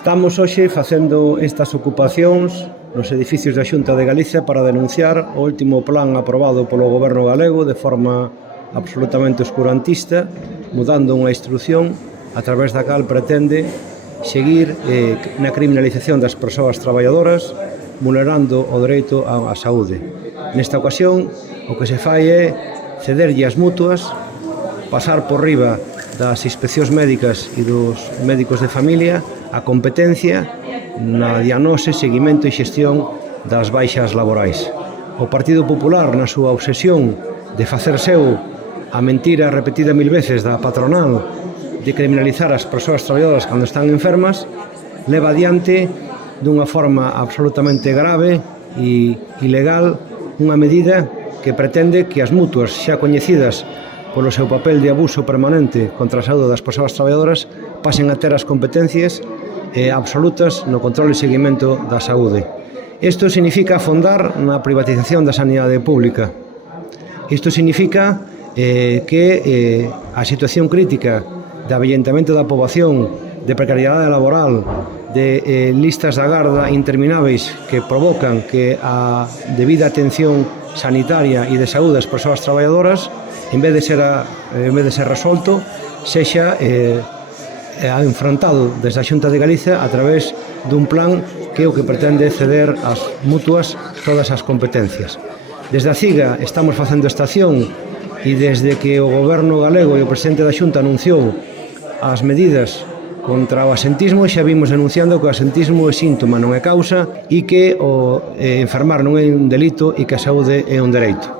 Estamos hoxe facendo estas ocupacións nos edificios da Xunta de Galicia para denunciar o último plan aprobado polo Goberno galego de forma absolutamente oscurantista, mudando unha instrucción a través da cal pretende seguir na criminalización das persoas traballadoras, vulnerando o dereito á saúde. Nesta ocasión, o que se fai é cederlle as mutuas, pasar por riba das inspeccións médicas e dos médicos de familia a competencia na diagnose, seguimento e xestión das baixas laborais. O Partido Popular, na súa obsesión de facer seu a mentira repetida 1000 veces da patronal de criminalizar as persoas traballadoras cando están enfermas, leva adiante dunha forma absolutamente grave e ilegal unha medida que pretende que as mutuas xa coñecidas polo seu papel de abuso permanente contra a saúde das persoas traballadoras pasen a ter as competencias absolutas no control e seguimento da saúde. Isto significa afondar na privatización da sanidade pública. Isto significa que a situación crítica de avellentamento da poboación, de precariedade laboral, de listas de agarda intermináveis que provocan que a debida atención sanitaria e de saúde das persoas traballadoras, en vez de ser resolto, sexa enfrontado desde a Xunta de Galicia a través dun plan que o que pretende ceder ás mutuas todas as competencias. Desde a CIGA estamos facendo esta acción e desde que o Goberno galego e o presidente da Xunta anunciou as medidas contra o asentismo, xa vimos denunciando que o asentismo é síntoma, non é causa, e que o enfermar non é un delito e que a saúde é un dereito.